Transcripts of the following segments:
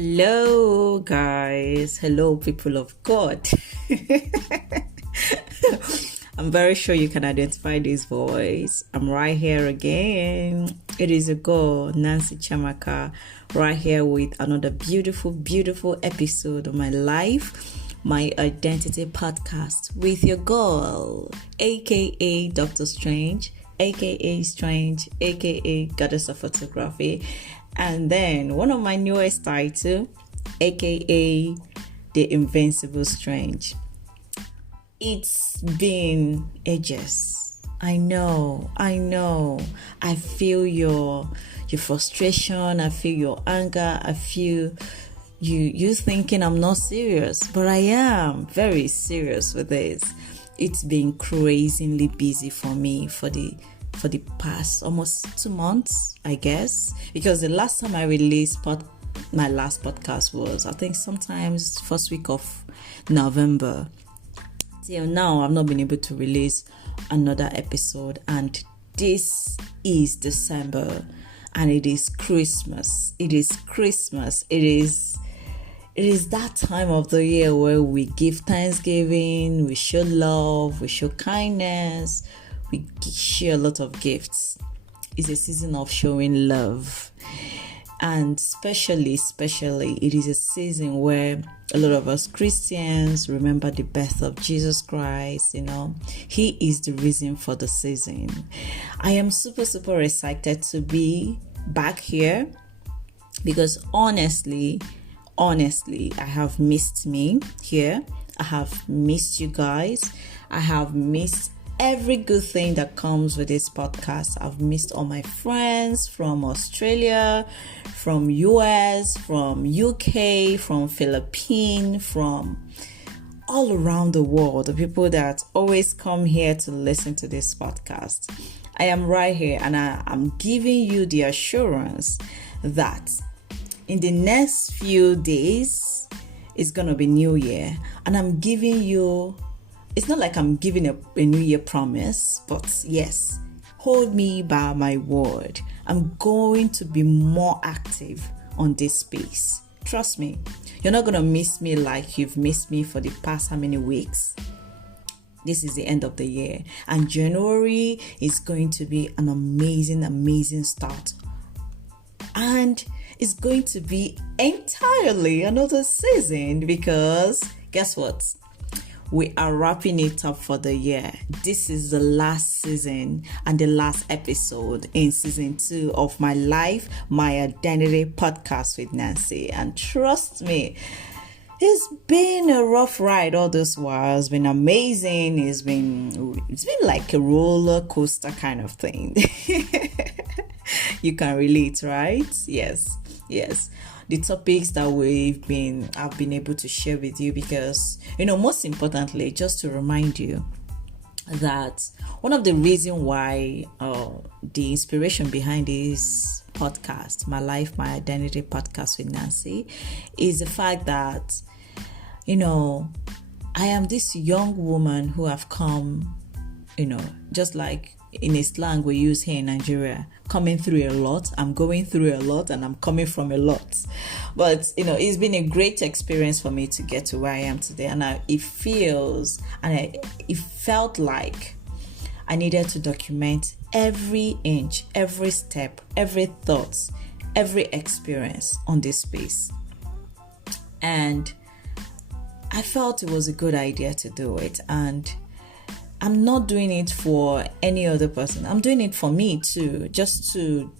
Hello, guys. Hello, people of God. I'm very sure you can identify this voice. I'm right here again. It is a girl, Nancy Chamaka, right here with another beautiful, beautiful episode of my life, my identity podcast with your girl, aka Dr. Strange, aka Strange, aka Goddess of Photography, and then one of my newest titles, aka The Invincible Strange. It's been ages. I know. I feel your frustration. I feel your anger. I feel you thinking I'm not serious, but I am very serious with this. It's been crazily busy for me for the past almost 2 months, I guess, because the last time I released my last podcast was, I think, sometimes first week of November. Till now, I've not been able to release another episode, and this is December, and it is Christmas. It is that time of the year where we give thanksgiving, we show love, we show kindness, we share a lot of gifts. It's a season of showing love. And especially, it is a season where a lot of us Christians remember the birth of Jesus Christ. He is the reason for the season. I am super, super excited to be back here because honestly, I have missed me here. I have missed you guys. I have missed every good thing that comes with this podcast. I've missed all my friends from Australia, from US, from UK, from Philippines, from all around the world, the people that always come here to listen to this podcast. I am right here, and I'm giving you the assurance that in the next few days, it's going to be New Year, and I'm giving you, it's not like I'm giving a New Year promise, but yes, hold me by my word. I'm going to be more active on this space. Trust me, you're not going to miss me like you've missed me for the past how many weeks. This is the end of the year, and January is going to be an amazing start. And it's going to be entirely another season because guess what? We are wrapping it up for the year. This is the last season and the last episode in season 2 of my life, my identity podcast with Nancy. And trust me, it's been a rough ride all this while. It's been amazing. It's been like a roller coaster kind of thing. You can relate, right? Yes. The topics that I've been able to share with you, because most importantly, just to remind you that one of the reasons why the inspiration behind this podcast, my life, my identity podcast with Nancy, is the fact that I am this young woman who have come, just like in a slang we use here in Nigeria, coming through a lot. I'm going through a lot, and I'm coming from a lot. But it's been a great experience for me to get to where I am today, and it felt like I needed to document every inch, every step, every thought, every experience on this space. And I felt it was a good idea to do it, and I'm not doing it for any other person. I'm doing it for me too, just to,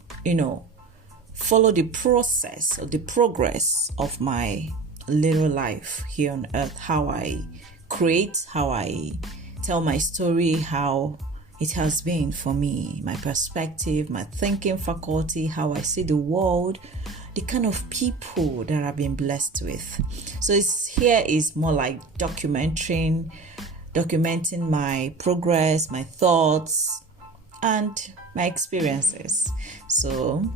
follow the process or the progress of my little life here on earth, how I create, how I tell my story, how it has been for me, my perspective, my thinking faculty, how I see the world, the kind of people that I've been blessed with. So here is more like documenting my progress, my thoughts, and my experiences. So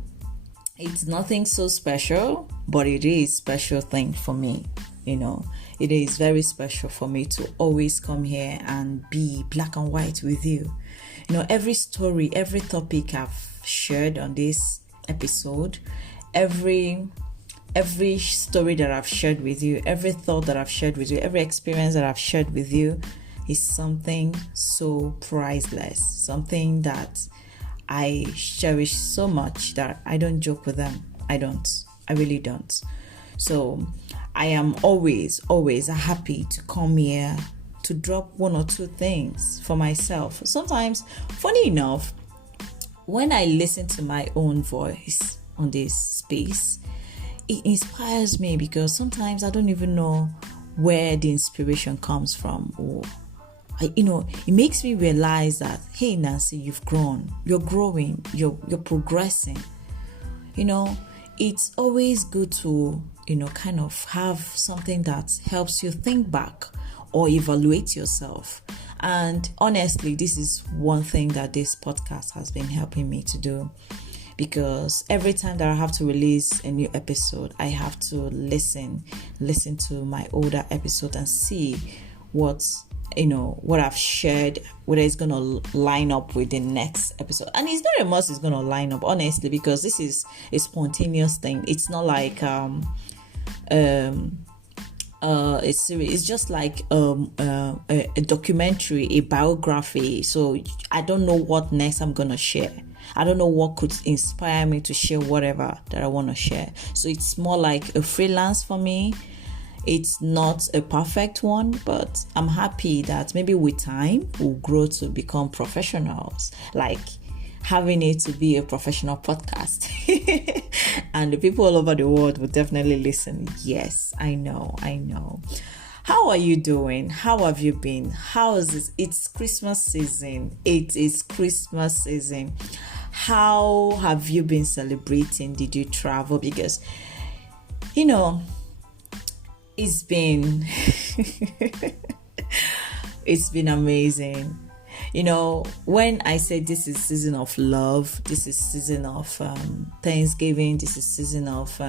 it's nothing so special, but it is a special thing for me. It is very special for me to always come here and be black and white with you. Every story, every topic I've shared on this episode, every every story that I've shared with you, every thought that I've shared with you, every experience that I've shared with you is something so priceless, something that I cherish so much that I don't joke with them. I really don't. So I am always happy to come here to drop one or two things for myself. Sometimes, funny enough, when I listen to my own voice on this space, it inspires me because sometimes I don't even know where the inspiration comes from, or it makes me realize that, hey Nancy, you've grown, you're growing, you're progressing. It's always good to kind of have something that helps you think back or evaluate yourself. And honestly, this is one thing that this podcast has been helping me to do, because every time that I have to release a new episode, I have to listen to my older episode and see what I've shared, whether it's going to line up with the next episode. And it's not a must it's going to line up, honestly, because this is a spontaneous thing. It's not like a series. It's just like a documentary, a biography. So I don't know what next I'm going to share. I don't know what could inspire me to share whatever that I want to share. So it's more like a freelance for me. It's not a perfect one, but I'm happy that maybe with time we'll grow to become professionals, like having it to be a professional podcast. And the people all over the world will definitely listen. Yes, I know. How are you doing? How have you been? How is this? It's Christmas season. It is Christmas season. How have you been celebrating? Did you travel? Because, it's been it's been amazing. When I say this is season of love, this is season of Thanksgiving, this is season of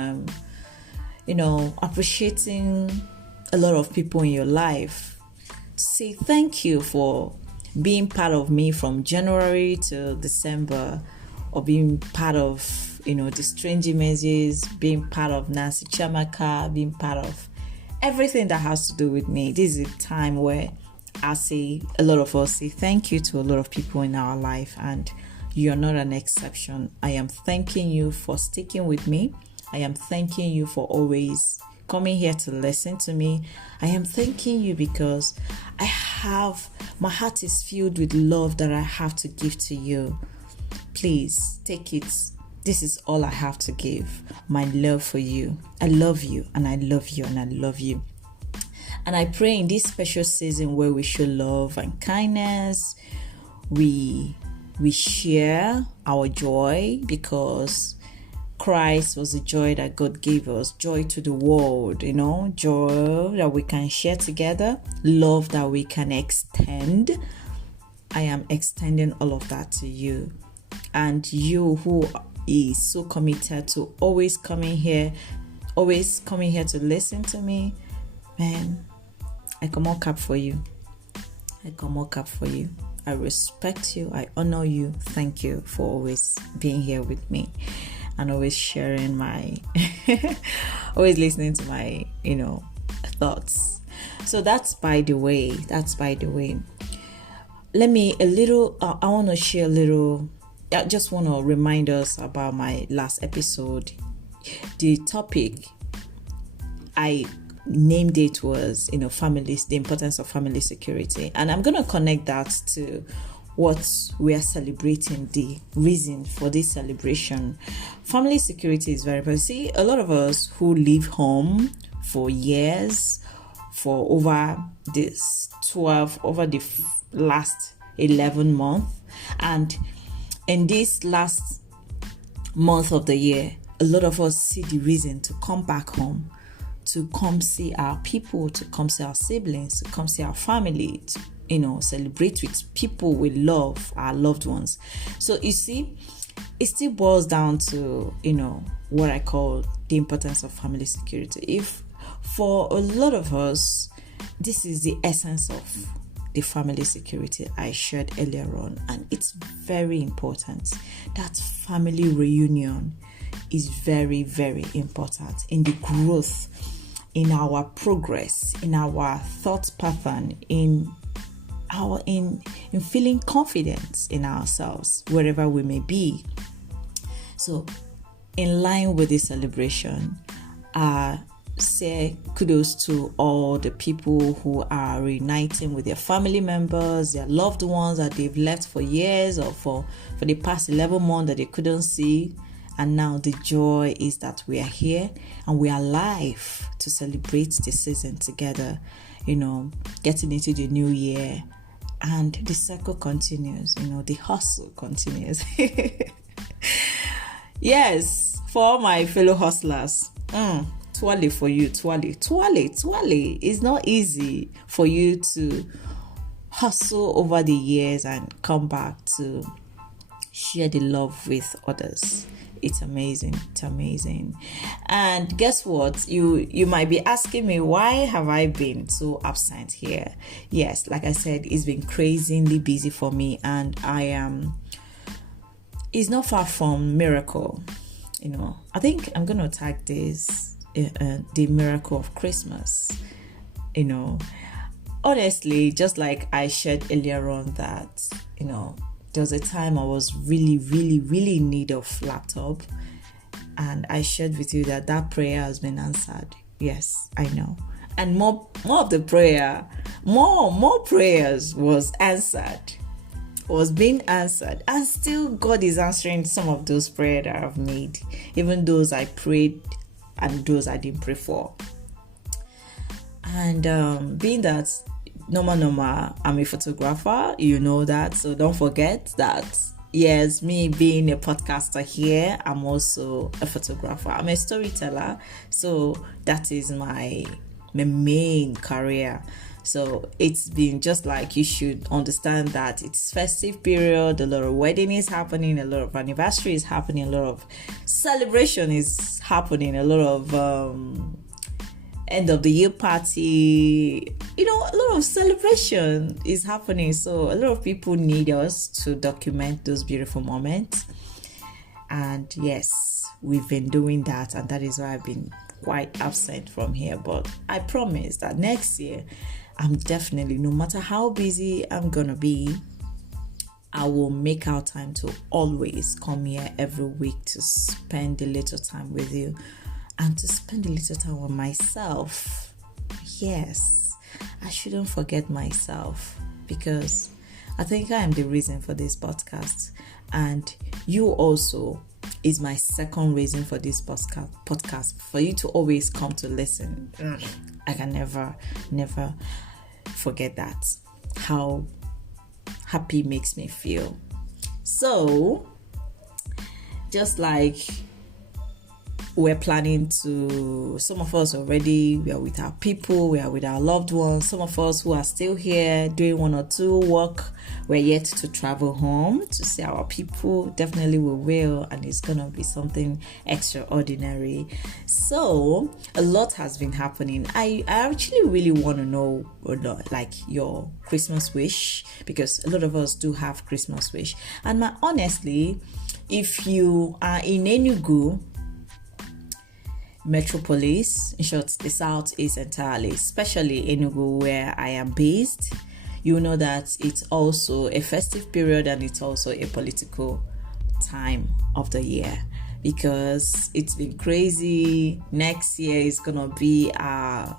appreciating a lot of people in your life. Say thank you for being part of me from January to December, or being part of the Strange Images, being part of Nancy Chamaka, being part of everything that has to do with me. This is a time where a lot of us say thank you to a lot of people in our life, and you're not an exception. I am thanking you for sticking with me. I am thanking you for always coming here to listen to me. I am thanking you because my heart is filled with love that I have to give to you. Please take it. This is all I have to give. My love for you. I love you, and I love you, and I love you. And I pray in this special season where we show love and kindness, we share our joy, because Christ was the joy that God gave us, joy to the world, joy that we can share together, love that we can extend. I am extending all of that to you. And you who is so committed to always coming here to listen to me, man, I come all cap for you. I respect you. I honor you. Thank you for always being here with me and always sharing always listening to my, thoughts. So that's by the way. I want to share a little. I just want to remind us about my last episode. The topic I named it was, families, the importance of family security. And I'm going to connect that to what we are celebrating, the reason for this celebration. Family security is very important. See, a lot of us who live home for years, for over the last 11 months, and in this last month of the year, a lot of us see the reason to come back home, to come see our people, to come see our siblings, to come see our family, to, celebrate with people we love, our loved ones. So you see, it still boils down to, what I call the importance of family security. If for a lot of us, this is the essence of the family security I shared earlier on, and it's very important. That family reunion is very, very important in the growth, in our progress, in our thought pattern, in feeling confidence in ourselves, wherever we may be. So, in line with this celebration, say kudos to all the people who are reuniting with their family members, their loved ones that they've left for years or for the past 11 months that they couldn't see. And now the joy is that we are here and we are alive to celebrate the season together, getting into the new year. And the circle continues, the hustle continues. Yes, for all my fellow hustlers, twirly for you, twirly. It's not easy for you to hustle over the years and come back to share the love with others. It's amazing. And guess what? You might be asking me, why have I been so absent here? Yes, like I said, it's been crazily busy for me, and it's not far from miracle. I think I'm going to tag this the miracle of Christmas. Honestly, just like I shared earlier on that, there was a time I was really, really, really in need of laptop, and I shared with you that prayer has been answered. Yes, I know. And more of the prayer, more prayers was being answered, and still God is answering some of those prayers that I've made, even those I prayed and those I didn't pray for. And being that normal, I'm a photographer, that, so don't forget that. Yes, me being a podcaster here, I'm also a photographer. I'm a storyteller, so that is my main career. So it's been just like, you should understand that it's festive period, a lot of wedding is happening, a lot of anniversary is happening, a lot of celebration is happening, a lot of end of the year party, a lot of celebration is happening. So a lot of people need us to document those beautiful moments. And yes, we've been doing that, and that is why I've been quite absent from here. But I promise that next year, I'm definitely, no matter how busy I'm gonna be, I will make out time to always come here every week to spend a little time with you and to spend a little time with myself. Yes, I shouldn't forget myself, because I think I am the reason for this podcast, and you also is my second reason for this podcast, for you to always come to listen. I can never forget that, how happy it makes me feel. So, just like we're planning to, some of us already, we are with our people, we are with our loved ones. Some of us who are still here doing one or two work, we're yet to travel home to see our people. Definitely we will, and it's gonna be something extraordinary. So a lot has been happening. I actually really want to know, like, your Christmas wish, because a lot of us do have Christmas wish. And honestly, if you are in Enugu metropolis, in short, the southeast entirely, especially Enugu where I am based, you know that it's also a festive period and it's also a political time of the year, because it's been crazy. Next year is gonna be a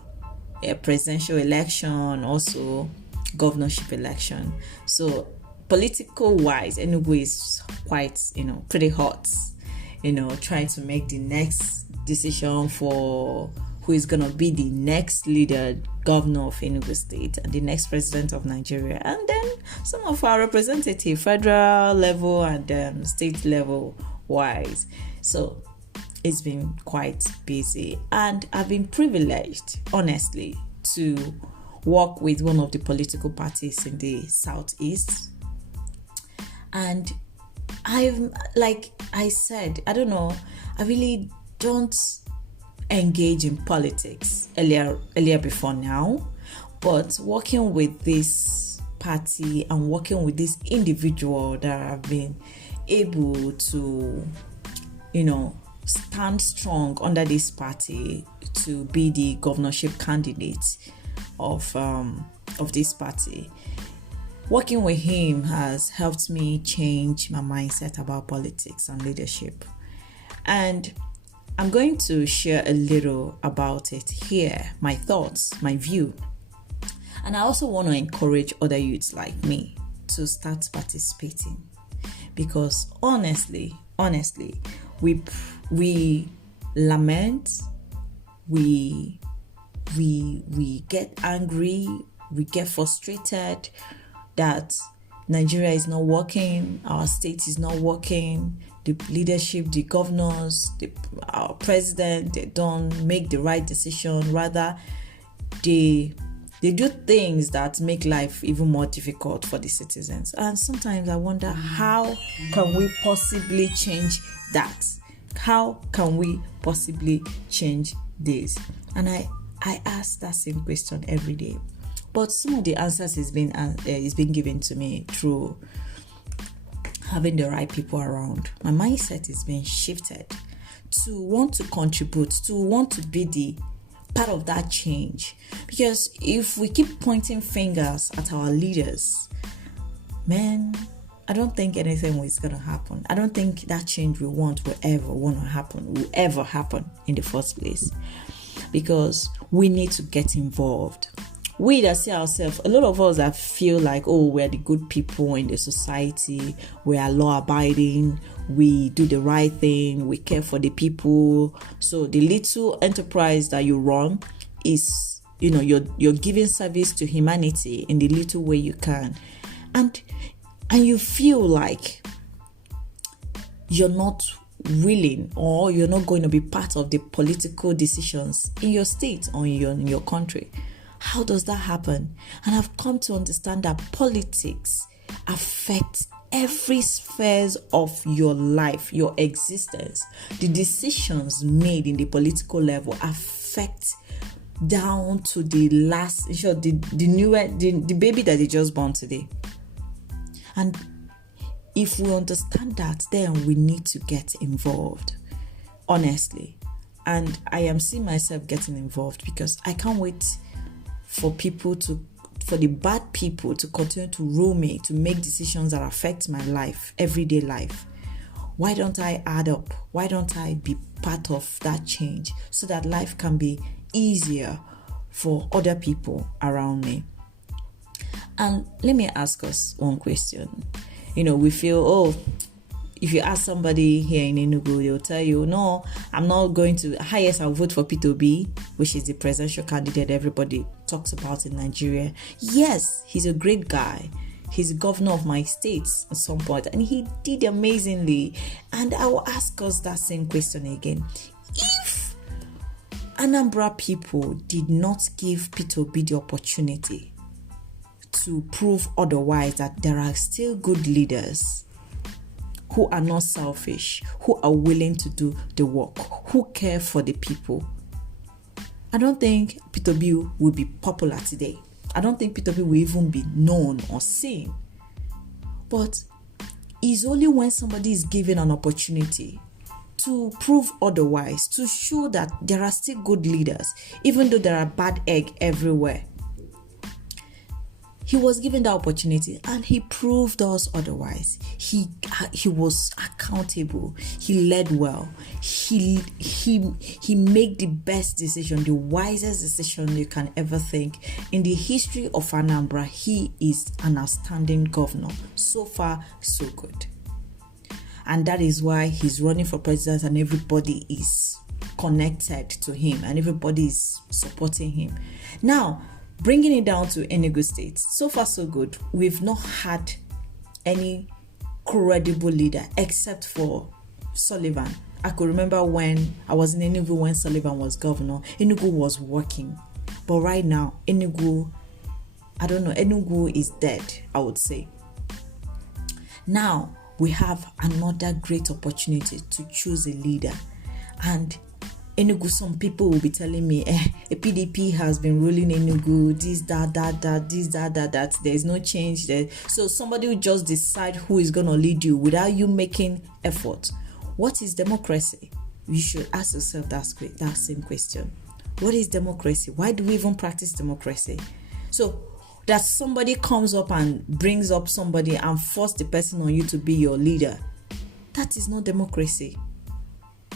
presidential election, also governorship election. So political wise, Enugu is quite, pretty hot, trying to make the next decision for who is going to be the next leader, governor of Enugu State, and the next president of Nigeria, and then some of our representative, federal level and state level wise. So it's been quite busy, and I've been privileged, honestly, to work with one of the political parties in the southeast. And like I said, I don't know, I really don't engage in politics earlier before now, but working with this party and working with this individual that I've been able to, stand strong under this party to be the governorship candidate of this party. Working with him has helped me change my mindset about politics and leadership. And I'm going to share a little about it here, my thoughts, my view. And I also want to encourage other youths like me to start participating. Because honestly, we lament, we get angry, we get frustrated that Nigeria is not working, our state is not working, the leadership, the governors, our president, they don't make the right decision. Rather, they do things that make life even more difficult for the citizens. And sometimes I wonder, how can we possibly change that? How can we possibly change this? And I ask that same question every day. But some of the answers is being given to me through having the right people around. My mindset is being shifted to want to contribute, to want to be the part of that change. Because if we keep pointing fingers at our leaders, man, I don't think anything is going to happen. I don't think that change we want will ever happen in the first place. Because we need to get involved. We that see ourselves, a lot of us that feel like, oh, we're the good people in the society, we are law-abiding, we do the right thing, we care for the people. So the little enterprise that you run is, you're giving service to humanity in the little way you can. And you feel like you're not willing, or you're not going to be part of the political decisions in your state or in your country. How does that happen? And I've come to understand that politics affects every sphere of your life, your existence. The decisions made in the political level affect down to the last, the baby that they just born today. And if we understand that, then we need to get involved, honestly. And I am seeing myself getting involved because I can't wait for the bad people to continue to rule me, to make decisions that affect my life, everyday life. Why don't I add up? Why don't I be part of that change so that life can be easier for other people around me? And let me ask us one question. We feel, if you ask somebody here in Enugu, they'll tell you, no, I'm not going to, highest I'll vote for Peter Obi, which is the presidential candidate everybody talks about in Nigeria. Yes, he's a great guy. He's governor of my state at some point, and he did amazingly. And I will ask us that same question again. If Anambra people did not give Peter Obi the opportunity to prove otherwise, that there are still good leaders who are not selfish, who are willing to do the work, who care for the people, I don't think Peter Obi will be popular today. I don't think Peter Obi will even be known or seen. But it's only when somebody is given an opportunity to prove otherwise, to show that there are still good leaders, even though there are bad egg everywhere. He was given the opportunity and he proved us otherwise. He was accountable. He led well. He made the best decision, the wisest decision you can ever think. In the history of Anambra, he is an outstanding governor. So far, so good. And that is why he's running for president and everybody is connected to him and everybody is supporting him. Now, bringing it down to Enugu State, so far so good. We've not had any credible leader except for Sullivan. I could remember when I was in Enugu when Sullivan was governor. Enugu was working. But right now, Enugu is dead, I would say. Now, we have another great opportunity to choose a leader. And Enugu, some people will be telling me, a PDP has been ruling Enugu, this, that, there is no change there. So somebody will just decide who is going to lead you without you making effort. What is democracy? you should ask yourself that same question. What is democracy? Why do we even practice democracy? So that somebody comes up and brings up somebody and force the person on you to be your leader, that is not democracy.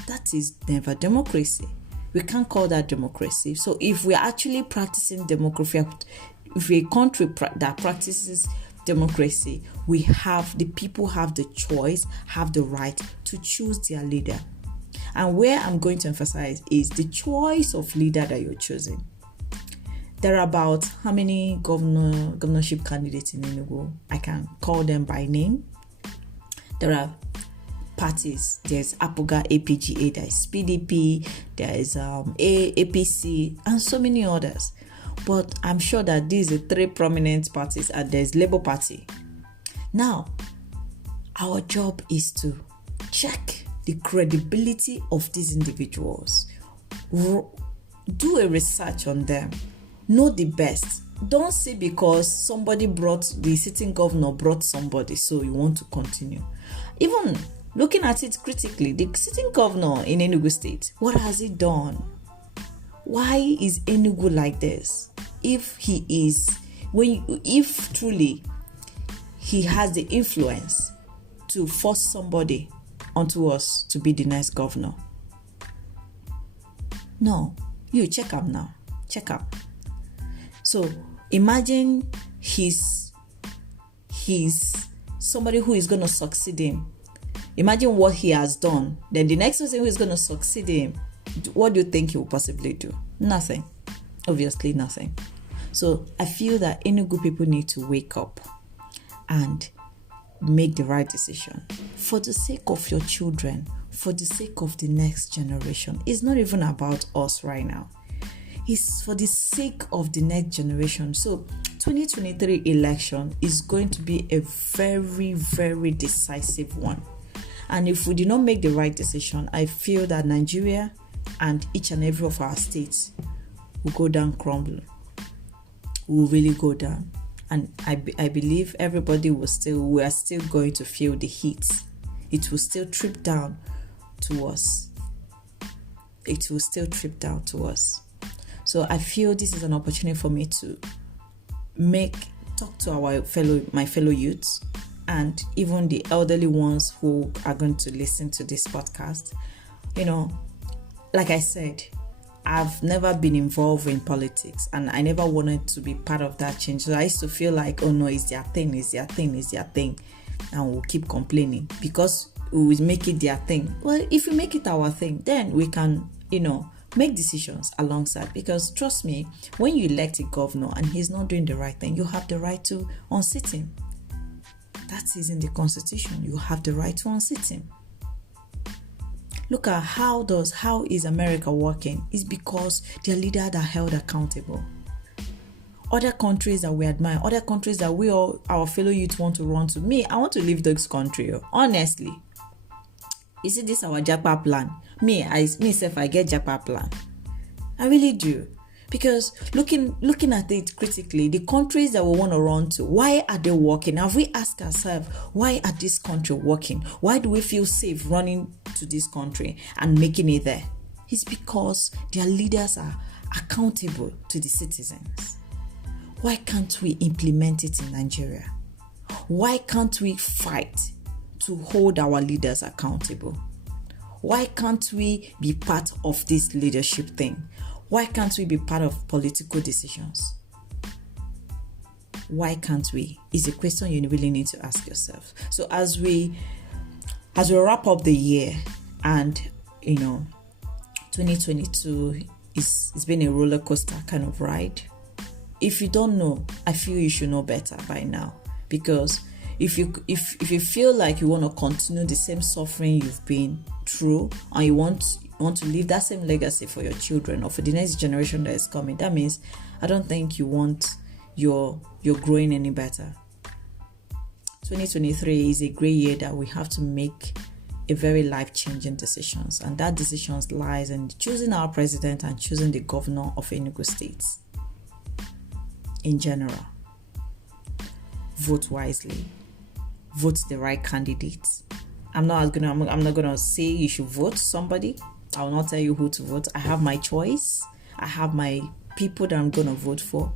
That is never democracy. We can't call that democracy. So if we're actually practicing democracy, if we're a country that practices democracy, the people have the choice, have the right to choose their leader. And where I'm going to emphasize is the choice of leader that you're choosing. There are about how many governorship candidates in Enugu? I can call them by name. There are parties. There's APOGA, APGA, there's PDP, there's APC, and so many others. But I'm sure that these are three prominent parties, and there's Labour Party. Now, our job is to check the credibility of these individuals. Do a research on them. Know the best. Don't say because the sitting governor brought somebody, so you want to continue. Even looking at it critically, the sitting governor in Enugu State, what has he done? Why is Enugu like this? If truly he has the influence to force somebody onto us to be the next governor. No, you check up now. Check up. So imagine he's somebody who is going to succeed him. Imagine what he has done. Then the next person who is going to succeed him, what do you think he will possibly do? Nothing. Obviously nothing. So I feel that Enugu people need to wake up and make the right decision for the sake of your children, for the sake of the next generation. It's not even about us right now. It's for the sake of the next generation. So 2023 election is going to be a very, very decisive one. And if we do not make the right decision, I feel that Nigeria and each and every of our states will go down crumbling. Will really go down. And I believe everybody we are still going to feel the heat. It will still trip down to us. It will still trip down to us. So I feel this is an opportunity for me to talk to my fellow youths and even the elderly ones who are going to listen to this podcast. Like I said, I've never been involved in politics and I never wanted to be part of that change. So I used to feel like, oh no, it's their thing. And we'll keep complaining because we will make it their thing. Well, if we make it our thing, then we can, make decisions alongside. Because trust me, when you elect a governor and he's not doing the right thing, you have the right to unseat him. That is in the Constitution. You have the right to unseat him. Look at how is America working? It's because their leaders are held accountable. Other countries that we admire, other countries that our fellow youth want to run to. Me, I want to leave this country. Honestly. You see, this is our Japa plan. Myself, I get Japa plan. I really do. Because looking at it critically, the countries that we want to run to, why are they working? Have we asked ourselves, why are this country working? Why do we feel safe running to this country and making it there? It's because their leaders are accountable to the citizens. Why can't we implement it in Nigeria? Why can't we fight to hold our leaders accountable? Why can't we be part of this leadership thing? Why can't we be part of political decisions? Why can't we? Is a question you really need to ask yourself. So as we wrap up the year and 2022 it's been a roller coaster kind of ride. If you don't know, I feel you should know better by now. Because if you feel like you want to continue the same suffering you've been through and you want to leave that same legacy for your children or for the next generation that is coming, that means I don't think you're growing any better. 2023 is a great year that we have to make a very life-changing decisions, and that decisions lies in choosing our president and choosing the governor of Enugu State. In general, vote wisely, vote the right candidates. I'm not gonna say you should vote somebody. I will not tell you who to vote. I have my choice. I have my people that I'm going to vote for.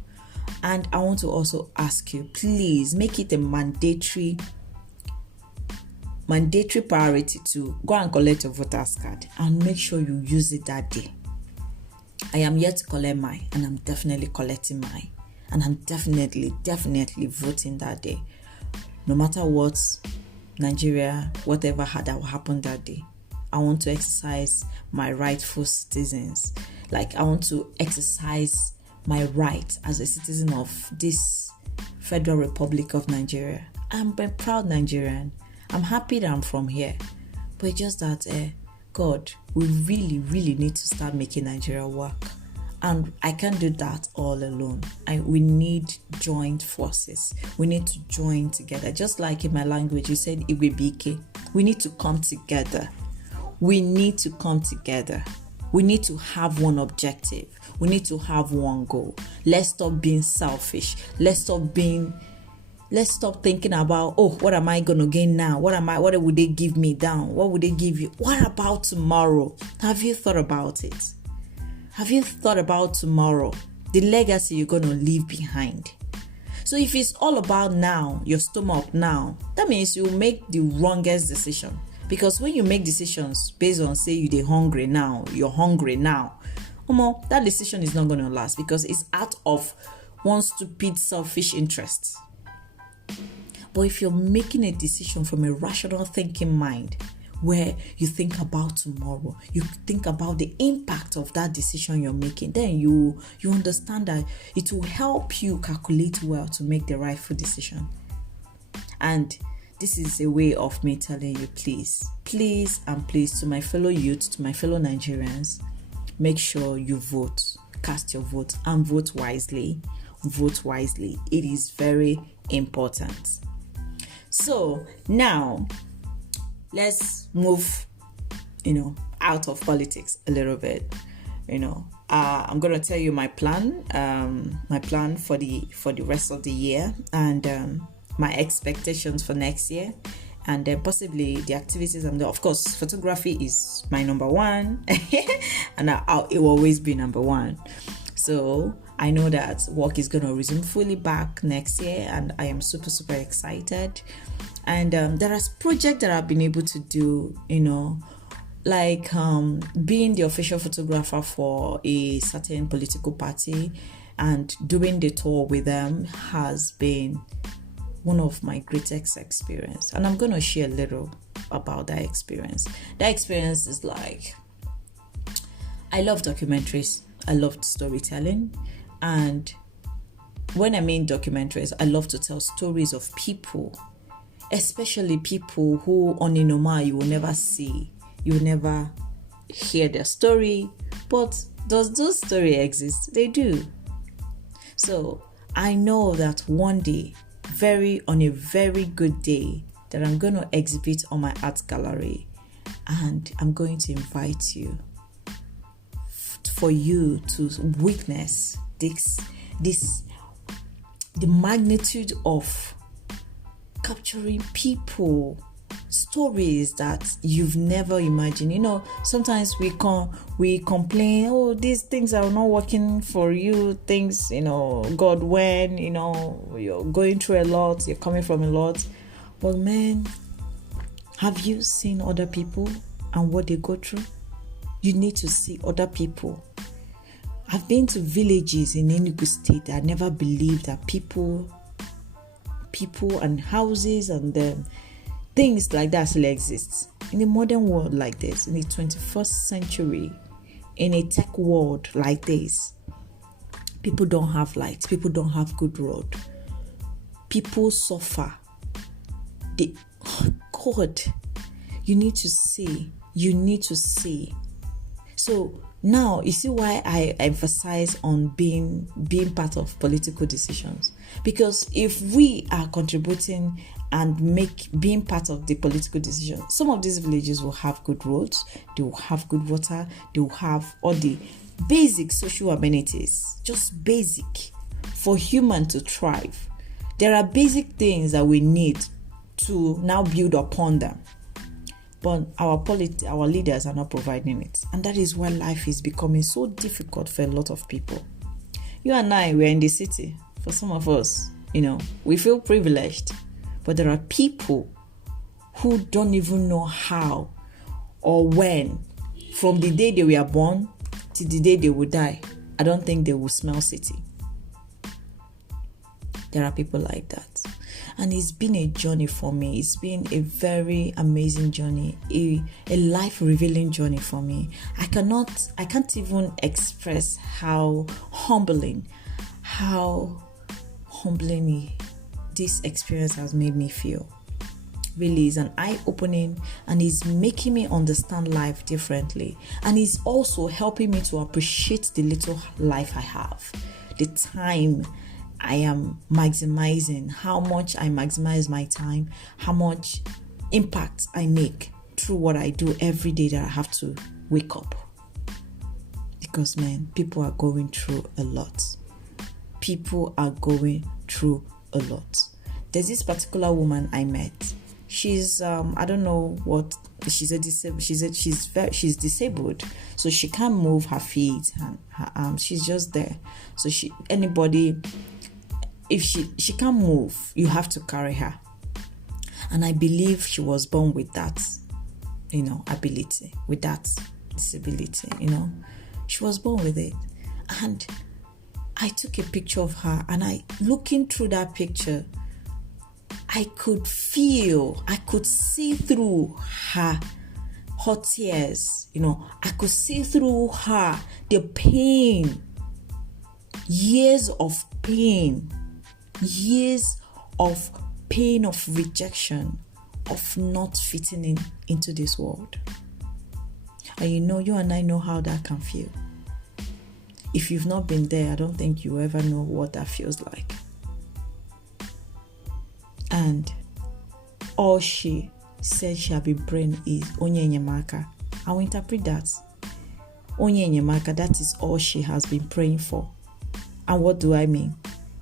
And I want to also ask you, please make it a mandatory priority to go and collect your voter's card and make sure you use it that day. I am yet to collect mine, and I'm definitely collecting mine. And I'm definitely voting that day. No matter what, Nigeria, whatever that will happen that day, I want to exercise my rightful citizens. Like, I want to exercise my right as a citizen of this Federal Republic of Nigeria. I'm a proud Nigerian. I'm happy that I'm from here. But it's just that, God, we really need to start making Nigeria work. And I can't do that all alone. We need joint forces. We need to join together. Just like in my language, you said Igwebike. We need to come together. We need to come together. We need to have one objective. We need to have one goal. Let's stop being selfish. Let's stop thinking about, what am I going to gain now? What would they give me down? What would they give you? What about tomorrow? Have you thought about it? Have you thought about tomorrow? The legacy you're going to leave behind. So if it's all about now, your stomach now, that means you make the wrongest decision. Because when you make decisions based on, say, you're hungry now, that decision is not going to last because it's out of one stupid selfish interest. But if you're making a decision from a rational thinking mind, where you think about tomorrow, you think about the impact of that decision you're making, then you understand that it will help you calculate well to make the rightful decision. And this is a way of me telling you, please, to my fellow youth, to my fellow Nigerians, make sure you vote, cast your vote, and vote wisely. Vote wisely. It is very important. So now, let's move, out of politics a little bit. I'm going to tell you my plan for the rest of the year, and my expectations for next year, and then possibly the activities I'm doing. Of course, photography is my number one, and it will always be number one. So I know that work is going to resume fully back next year, and I am super excited. And there are projects that I've been able to do, like being the official photographer for a certain political party and doing the tour with them has been one of my greatest experience. And I'm going to share a little about that experience. That experience is like, I love documentaries. I love storytelling. And when I mean documentaries, I love to tell stories of people, especially people who on Inoma you will never see. You will never hear their story. But does those stories exist? They do. So I know that one day, on a very good day, that I'm going to exhibit on my art gallery, and I'm going to invite you for you to witness the magnitude of capturing people, stories that you've never imagined. Sometimes we complain, these things are not working for you, things, God, when, you're going through a lot, you're coming from a lot. But man, have you seen other people and what they go through? You need to see other people. I've been to villages in Enugu State. I never believed that people and houses and things like that still exist. In a modern world like this, in the 21st century, in a tech world like this, people don't have light. People don't have good road. People suffer. God, you need to see. So now, you see why I emphasize on being part of political decisions. Because if we are contributing and being part of the political decision, some of these villages will have good roads, they will have good water, they will have all the basic social amenities, just basic for human to thrive. There are basic things that we need to now build upon them. but our leaders are not providing it. And that is why life is becoming so difficult for a lot of people. You and I, we're in the city. For some of us, we feel privileged, but there are people who don't even know how or when, from the day they were born to the day they will die. I don't think they will smell city. There are people like that. And it's been a journey for me. It's been a very amazing journey, a life-revealing journey for me. I can't even express how humbling this experience has made me feel. Really is an eye-opening, and is making me understand life differently. And it's also helping me to appreciate the little life I have, the time I am maximizing, how much I maximize my time, how much impact I make through what I do every day that I have to wake up. Because, man, people are going through a lot. People are going through a lot. There's this particular woman I met. She's I don't know what she's disabled, so she can't move her feet and her arms. She's just there. So if she can't move, you have to carry her. And I believe she was born with that, ability, with that disability. She was born with it. And I took a picture of her, and looking through that picture, I could see through her tears, I could see through her, the pain, years of pain of rejection, of not fitting into this world. And you and I know how that can feel. If you've not been there, I don't think you ever know what that feels like. And all she said she had been praying is Onye Enyemaka. I will interpret that. Onye Enyemaka, that is all she has been praying for. And what do I mean?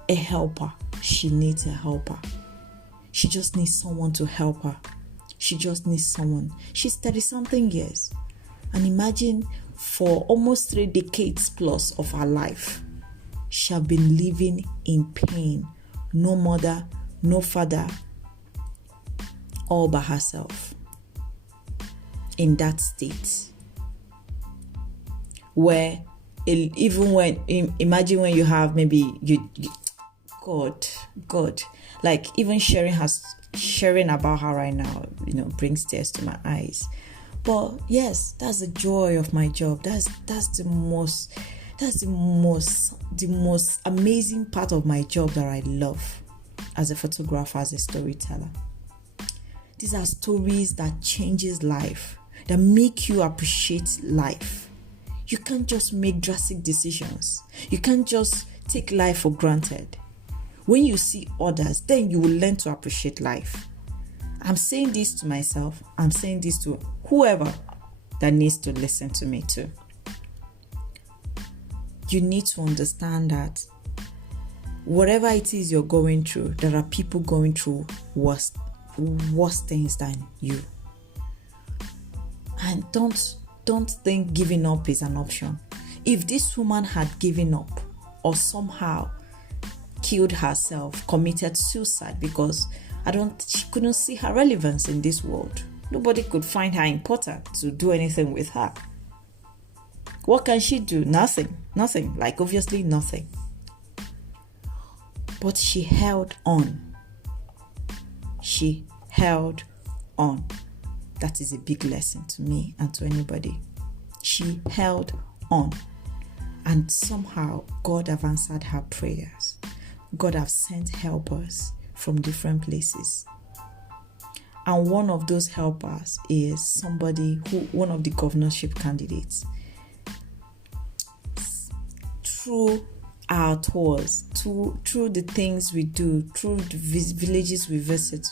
A helper. She needs a helper. She just needs someone to help her. She just needs someone. She's 30-something years. And imagine, for almost 3 decades plus of her life, she has been living in pain. No mother, no father, all by herself, in that state where imagine when you have maybe God, like even sharing about her right now, brings tears to my eyes. But yes, that's the joy of my job. That's the most amazing part of my job that I love. As a photographer, as a storyteller. These are stories that changes life, that make you appreciate life. You can't just make drastic decisions. You can't just take life for granted. When you see others, then you will learn to appreciate life. I'm saying this to myself. I'm saying this to whoever that needs to listen to me too. You need to understand that whatever it is you're going through, there are people going through worse things than you. And don't think giving up is an option. If this woman had given up or somehow killed herself, committed suicide because she couldn't see her relevance in this world, nobody could find her important to do anything with her. What can she do? Nothing. Like obviously nothing. But she held on. She held on. That is a big lesson to me and to anybody. She held on. And somehow God have answered her prayers. God have sent helpers from different places. And one of those helpers is one of the governorship candidates. Through our tours, through the things we do, through the villages we visit,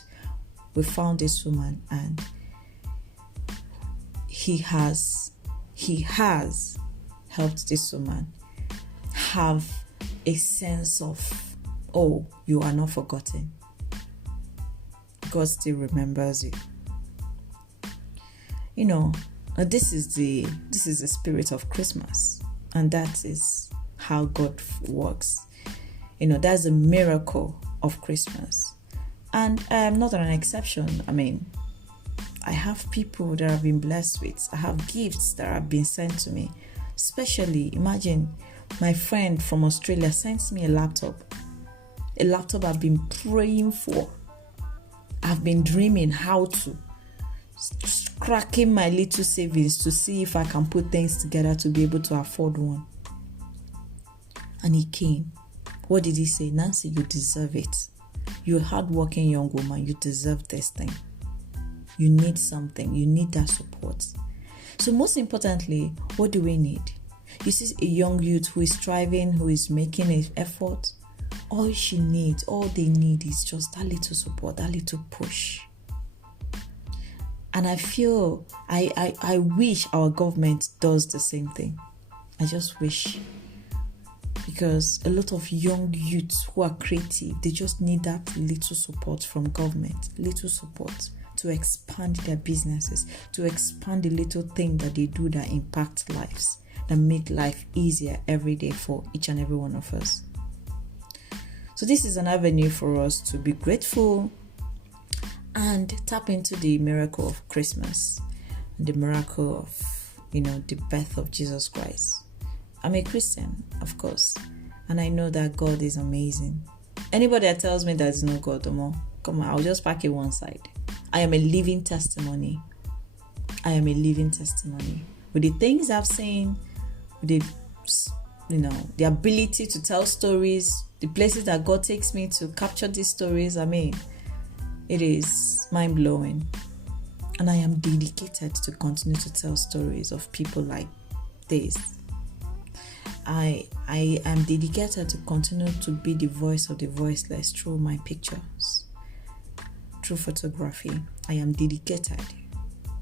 we found this woman, and he has helped this woman have a sense of, oh, you are not forgotten. God still remembers you. this is the spirit of Christmas, and that is how God works. That's a miracle of Christmas, and I am not an exception. I have people that I've been blessed with. I have gifts that have been sent to me. Especially, imagine my friend from Australia sends me a laptop I've been praying for. I've been dreaming how to, cracking my little savings to see if I can put things together to be able to afford one. And he came. What did he say? Nancy, you deserve it. You're a hardworking young woman. You deserve this thing. You need something. You need that support. So most importantly, what do we need? You see a young youth who is striving, who is making an effort. All they need is just that little support, that little push. And I feel, I wish our government does the same thing. I just wish. Because a lot of young youths who are creative, they just need that little support from government, little support to expand their businesses, to expand the little thing that they do that impact lives, that make life easier every day for each and every one of us. So this is an avenue for us to be grateful and tap into the miracle of Christmas, the miracle of, the birth of Jesus Christ. I'm a Christian, of course, and I know that God is amazing. Anybody that tells me there's no God, come on, I'll just pack it one side. I am a living testimony. With the things I've seen, with the ability to tell stories, the places that God takes me to capture these stories, it is mind-blowing. And I am dedicated to continue to tell stories of people like this. I am dedicated to continue to be the voice of the voiceless through my pictures, through photography. I am dedicated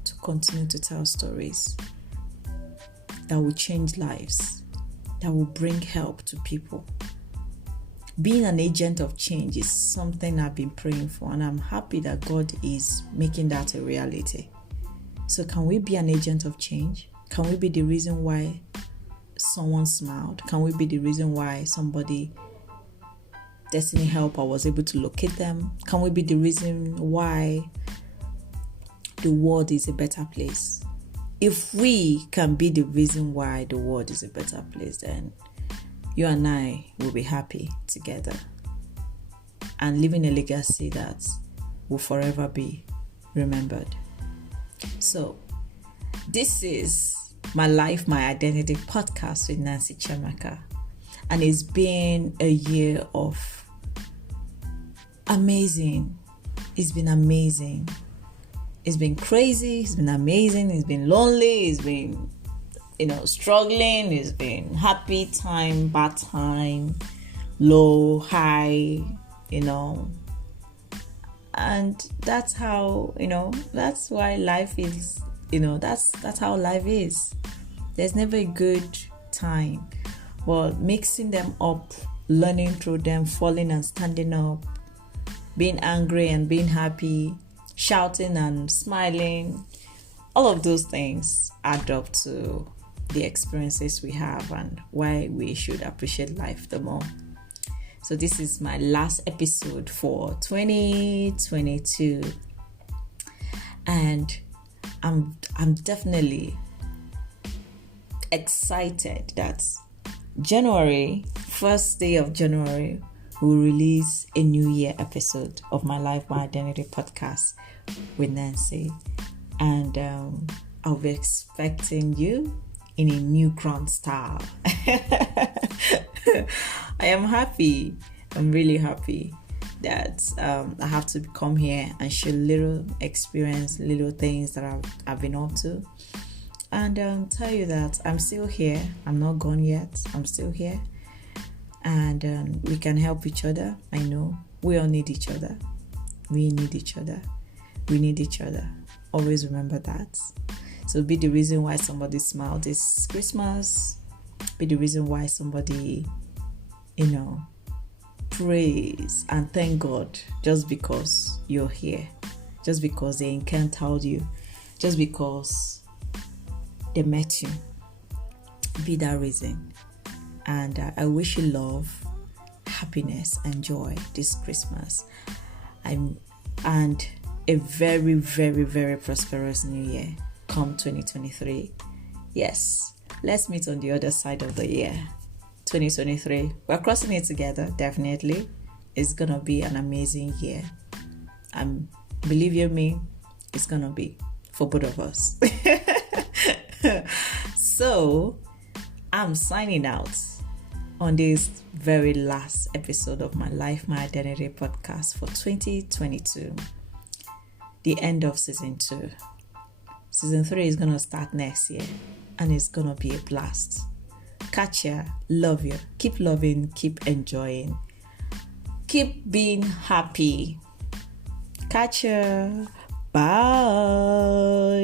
to continue to tell stories that will change lives, that will bring help to people. Being an agent of change is something I've been praying for, and I'm happy that God is making that a reality. So can we be an agent of change? Can we be the reason why someone smiled? Can we be the reason why somebody, destiny helper, was able to locate them? Can we be the reason why the world is a better place? If we can be the reason why the world is a better place, then you and I will be happy together and leaving a legacy that will forever be remembered. So, this is My Life, My Identity podcast with Nancy Chiamaka. And it's been a year of amazing. It's been amazing. It's been crazy. It's been amazing. It's been lonely. It's been, struggling. It's been happy time, bad time, low, high, And that's how, that's why life is, that's how life is. There's never a good time. But mixing them up, learning through them, falling and standing up, being angry and being happy, shouting and smiling, all of those things add up to the experiences we have and why we should appreciate life the more. So this is my last episode for 2022, and I'm definitely excited that January, first day of January, we'll release a new year episode of My Life, My Identity podcast with Nancy. And I'll be expecting you in a new grand style. I am happy. I'm really happy that I have to come here and share little experience, little things that I've been up to. And tell you that I'm still here. I'm not gone yet. I'm still here. And we can help each other. I know we all need each other. We need each other. We need each other. Always remember that. So be the reason why somebody smiled this Christmas. Be the reason why somebody, praise and thank God just because you're here. Just because they encountered you. just because they met you. Be that reason. And I wish you love, happiness, and joy this Christmas. And a very, very, very prosperous new year come 2023. Yes, let's meet on the other side of the year. 2023. We're crossing it together, definitely. It's gonna be an amazing year. Believe you me, it's gonna be for both of us. So, I'm signing out on this very last episode of my Life, My Identity podcast for 2022. The end of season 2. Season 3 is gonna start next year, and it's gonna be a blast. Catch ya, love you, keep loving, keep enjoying, keep being happy. Catch ya, bye.